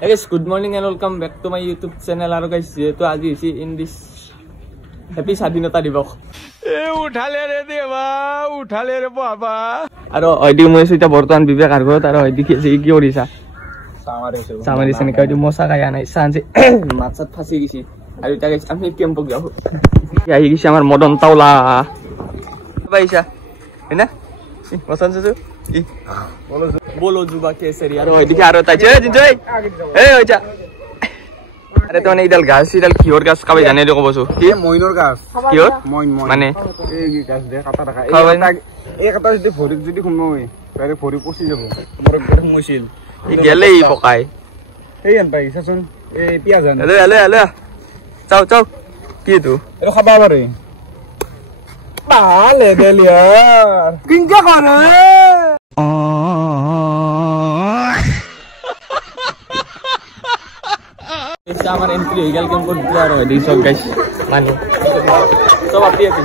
Guys, good morning and welcome back to my YouTube channel. Aro guys, jehetu aji hoisi in this happy Sadhinata Divok. উঠালে রে দেবা উঠালে রে বাবা Aro oidi moi soita bortoman Vivek ar ghorot aro oidi ki korisa samariছে নি কইদি মশা খায়া নাই সানছে মাছত ফাসি গিছি আর এটা গাইস আমি ক্যাম্পক যাব আই গিছি আমার মদন তাওলা বাইসা হেনা মছান সুসু ই বলো জুবা কেসরি আর ওইদিকে আর তাইছে জিনজয় এই ওইটা আরে তো মানে ইদাল গাছ ইদাল কিওর গাছ কাবে জানে রে কবছো কি মইনর গাছ কিওর মইন মানে এই গাছ দে কাটা রাখা এই কাটা যদি ভরি যদি খুনমই তারে ভরি পচি যাব তোমার গরম মইছিল ই গেলেই পকাই এই আন পাই সাসুন এই পিয়াজ আন আলে আলে আলে চাও চাও কি তু এর খাবা পারে বালে দেলিয়ার কিংকা করে এটা আমার এন্ট্রি হয়ে গেল কেমন করতে আর হয় দিস গাইস মানে সব আপনি আছে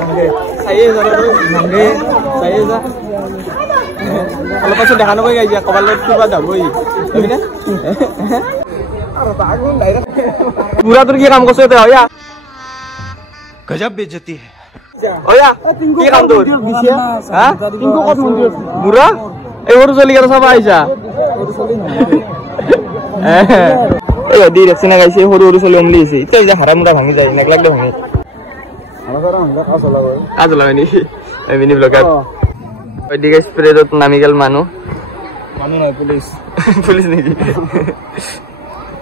নঙ্গে সাইয়ে যাবে নঙ্গে সাইয়ে যা অলপ পাছত দেখানো কই গাইয়া কবাল কিবা যাবই তুমি না আর বাগুন ডাইরেক্ট পুরা তোর কি কাম করছ তে হইয়া গজব বেজতি है হইয়া কি কাম তোর হ্যাঁ তিনকো কত মন্দির পুরা এই ওর চলি গেল সব আইসা এই দি রেছি না গাইছে হরু হরু চলি অমলি আছে ইতা যা হারামুড়া ভাঙি যায় নাক লাগলে ভাঙি আমার ঘর আমরা কাজ লাগাইনি এই মিনি ব্লগার ওই দিকে স্প্রেডত নামি গেল মানু না পুলিশ পুলিশ নাকি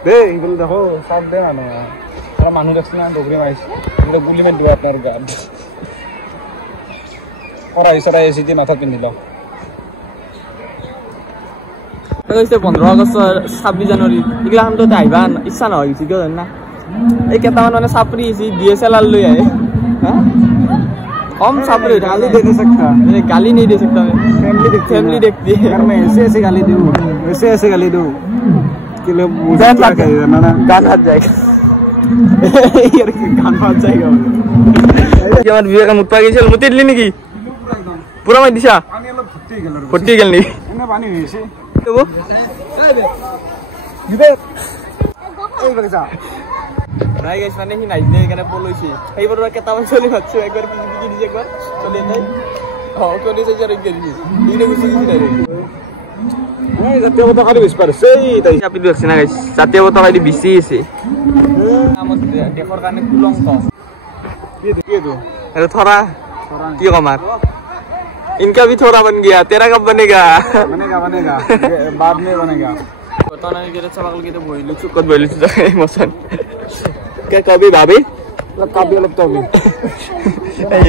দে ইগুলো দেখো সব দে মানু আর মানু দেখছ না ডগরি মাইস এগুলো গুলি মেরে দিও আপনার গান করাই সরাই এসে দি মাথা পিন দিল কইছে 15 আগস্ট 26 জানুয়ারি এগুলা হাম তো আইবা ইচ্ছা না হইছে কি জান না এই কেতামান মানে সাপরি আছে ডিএসএলআর লই আয় হ্যাঁ कम सापरे गाली दे सकता मैंने गाली नहीं दे सकता मैं फैमिली देखती है यार मैं ऐसे गाली दूं ऐसे गाली दूं कि लोग मुझे क्या कहेगा ना गान हाथ जाएगा यार गान हाथ जाएगा ये हमारे विवेक का मुत्ता गेल मुते दिली निकी पूरा मैं दिशा पानी अलग फुट्टी गेल नी इने पानी होइছে तो वो विवेक এই বগসা নাই গাইস মানে হি নাইজ নেই এখানে পলইছি এইবার কেতামান চলি পাচ্ছো একবার কি কি দিছে একবার চলে নাই চলে যাই যাই গেলি দিনে গুছি দিছি ডাইরেক্ট এই জাতীয় পতাকা খালি বিশ পারে সেই তাই আপনি দেখছেন না গাইস জাতীয় পতাকা দি বিসি আছে আমার দেখর কানে কুলঙ্ক ये दो अरे थोड़ा की कमार इनका भी थोड़ा बन गया तेरा कब बनेगा बनेगा बाद में बनेगा पता नहीं के चबाल के तो बोइलु चुकत बोइलु छ इमोशन के कभी भाभी कभी अलग तो भी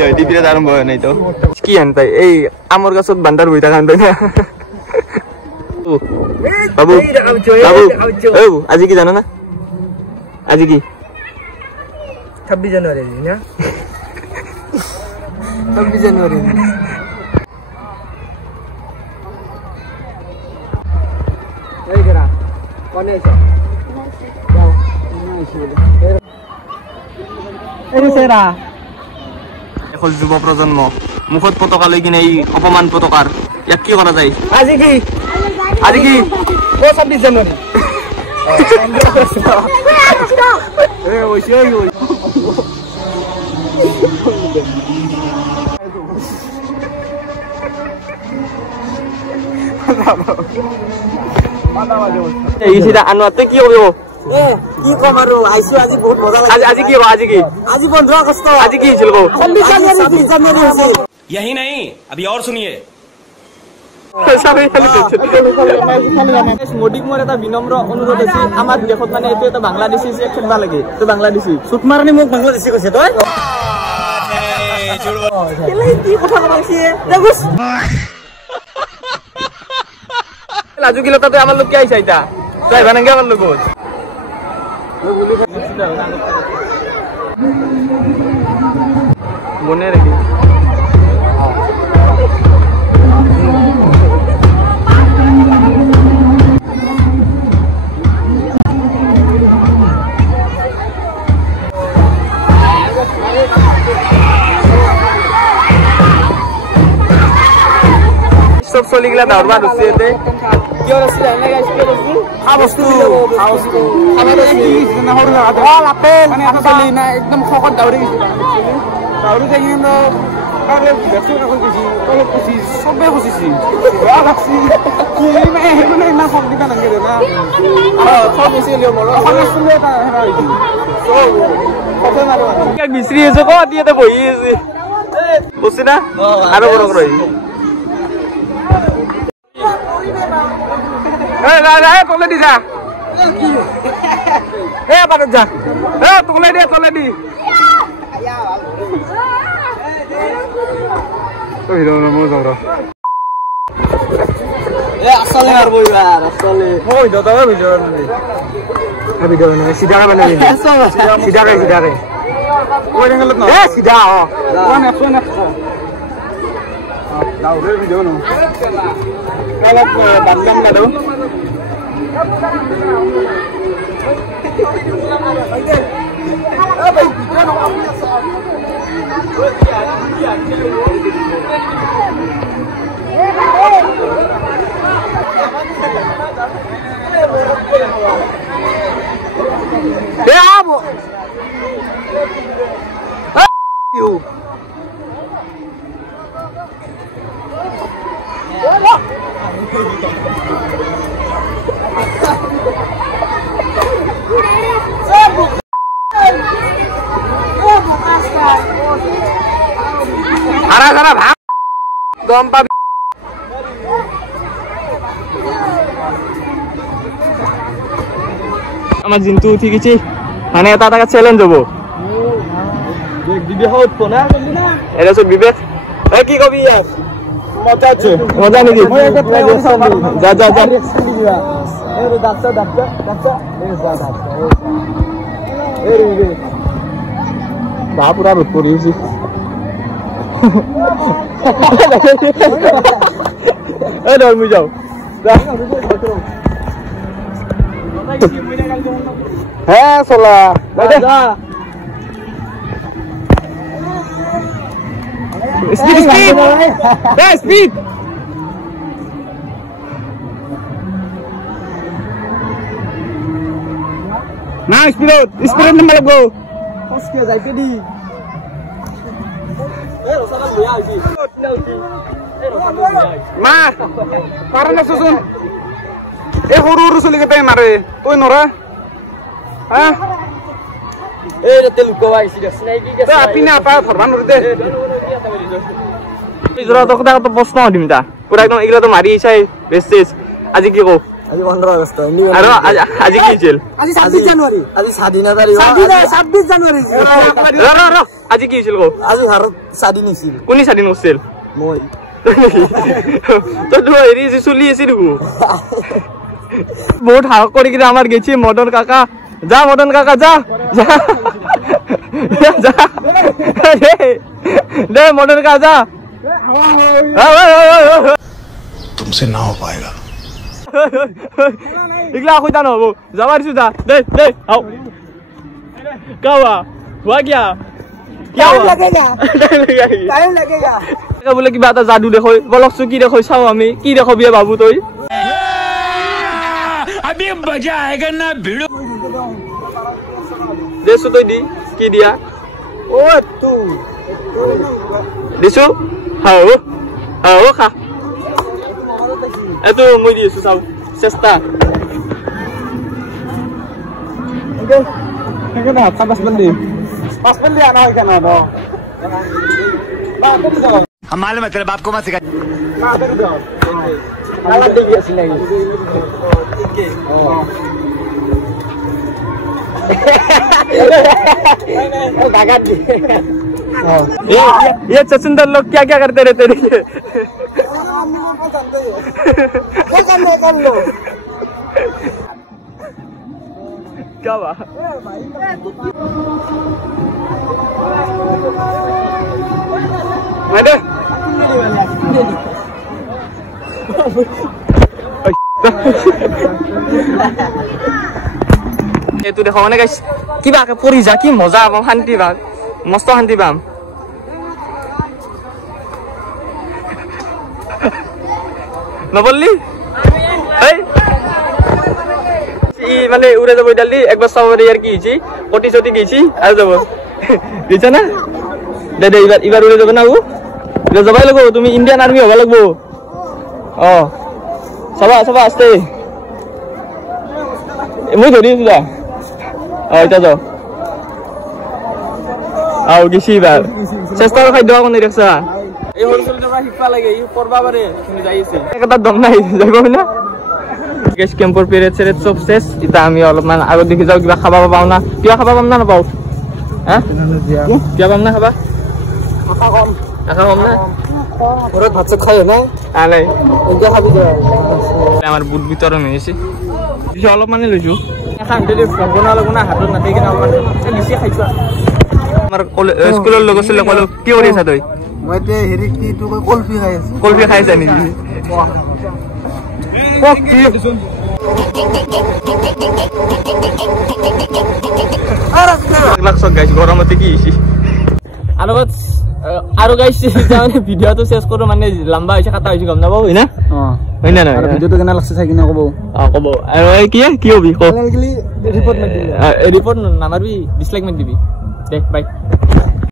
এই দিদিরে আরম্ভ হয় নাই তো কি আনতাই এই আমর গাছত বান্দার বইতা কানতাই না বাবু বাবু আজি কি জানো না আজি কি 26 জানুয়ারি না 26 জানুয়ারি এই গরা কোনে আছে এরে সেরা এখন যুব প্রজন্ম মুখত পতাকা লৈ কিনে এই অপমান পতাকাৰ ইয়াক কি কৰা যায় আজি কি ও 26 জানুয়ারি এ ওইছে ওই এই সিধা আনোতে কি হ'ব এ কি কম আৰু আইছো আজি বহুত মজা আজি আজি কি হ'ব আজি 15 আগষ্ট আজি কি হৈছিল গো 26 জানুৱাৰী হৈছে यही नहीं अभी और सुनिए মোদীক মোৰ এটা বিনম্ৰ অনুৰোধ আছে আমাৰ দেশত মানে এইটো এটা বাংলাদেশী যে খেলবা লাগে তো বাংলাদেশী সুট মাৰণি মোক বাংলাদেশী কৈছে তই কেলে কি কথা কৈছে দেখুস লাজু কিলতা তো আমার লোক কি আইছা এটা তাই বানাঙ্গে আমার লোক মনে রেখে सब सोली गला दौड़वा दुसरे थे क्यों रस्सी रहने का इसके रस्सी বস্তু একদম শকত দাউৰি গৈছিল দাউৰি যাই কিন্তু চবে খুচিছি বেয়া লাগছি কি মানে সেইকাৰণে ইমান শক দিবা নালাগে না বিচৰি আছো কত ইয়াতে বহি আছে বুঝছি না আরো বড় করে তলে দি যা বাটত যা তলে দি গম পাবি আমার জিন্তু উঠি গেছি মানে এটা টাকা চ্যালেঞ্জ হবো এটা সব বিবেক কি কবি মজা নাকি যা যা যা পুরা রোদ পড়িয়েছি ধর্মি যাও হ্যাঁ চলা স্পিড না স্পিড নাম্বার গো যাইতে দি মা পারে না শুন এই সৰু সৰু চলি কেইটাই মাৰে তই নৰা হ্যাঁ প্ৰশ্ন সুধিম তা পুৰা একদম এইগিলাটো মাৰি চাই বেষ্ট আজি কি কওঁ আজি 15 আগষ্ট আৰু আজি কি হৈছিল আজি 26 জানুৱাৰী আজি স্বাধীনতা দিৱস 26 জানুৱাৰী আজি কি হৈছিল কওঁ আজি ভাৰত স্বাধীন হৈছিল কোনে স্বাধীন কৰিছিল মই তো হেৰি চলি আছিল বহুত সাহস কৰি কিনে আমাৰ গেছি মদন কাকা যা মদন কাকা যা দে মদন কাকা যা तुमसे ना हो पाएगा इगला कोई तानो वो जवारी सुधा दे दे आओ क्या हुआ क्या টাইম লাগেগা बोले किबा এটা जादू देखो বলকছো কি দেখো চাও আমি কি দেখো বিয়ে বাবু তই अभी मजा आएगा ना भिड़ो দেছো তই দি কি দিয়া ও তু দিছো হাও হাও খা এতো মই দিছো চাও চেষ্টা हमारे मतलब आपको मत सिखा ये सचिंदर लोग क्या क्या करते रहते रहिए क्या हुआ मैंने এইটো দেখো মানে গাইছ কিবাকে পৰি যা কি মজা পাম শান্তি পাম মস্ত শান্তি পাম নবললি এই ই মানে উড়ে যাবো ডালি একবার সবারই আর কি হয়েছি পটি চটি গেছি আর যাবো গেছে না দাদা এবার উড়ে যাবে না ও এবার যাবাই লাগবো তুমি ইন্ডিয়ান আর্মি হবা লাগবো ও সবা আসতে মই ধরি দিলা এটা যাও গেছি এবার চেষ্টা খাদ্য কোন দেখছা এই হলসেল পৰা শিকবা লাগে ই কৰবা পাৰে তুমি যাইছে এটা দম নাই যাইব না গেছ কেম্পৰ পেৰেড চেৰেড সব শেষ ইতা আমি অলপমান আগত দেখি যাও কিবা খাবা পাও না কিবা খাবা পাম না নাপাও হ্যাঁ কিবা পাম না খাবা কম না ওরা ভাত খায় না নাই ওইটা খাবি আমার বুট বিতরণ হয়েছে বেশি অলপমানে লৈছো এখন যদি বনা লাগব না হাতত নাথাকি কিনা অলপমান বেছি খাইছো আমাৰ স্কুলৰ লগত ছিল কলো কি কৰি আছা তই মই তে হেৰি কি তো কলফি খাই আছো কলফি খাইছা নেকি গৰমতে কি হৈছে আৰু গাইছ মানে ভিডিঅ'টো শেষ কৰো মানে লম্বা হৈছে কাটা হৈছে গম নাপাব হয় না হয় না নহয় ভিডিঅ'টো কেনে লাগছে চাই কিনে ক'ব ক'ব আৰু কি হবি ৰিপৰ্ট মাৰি দিবি ৰিপৰ্ট নামাৰবি ডিছলাইক মাৰি দিবি দেখ বাই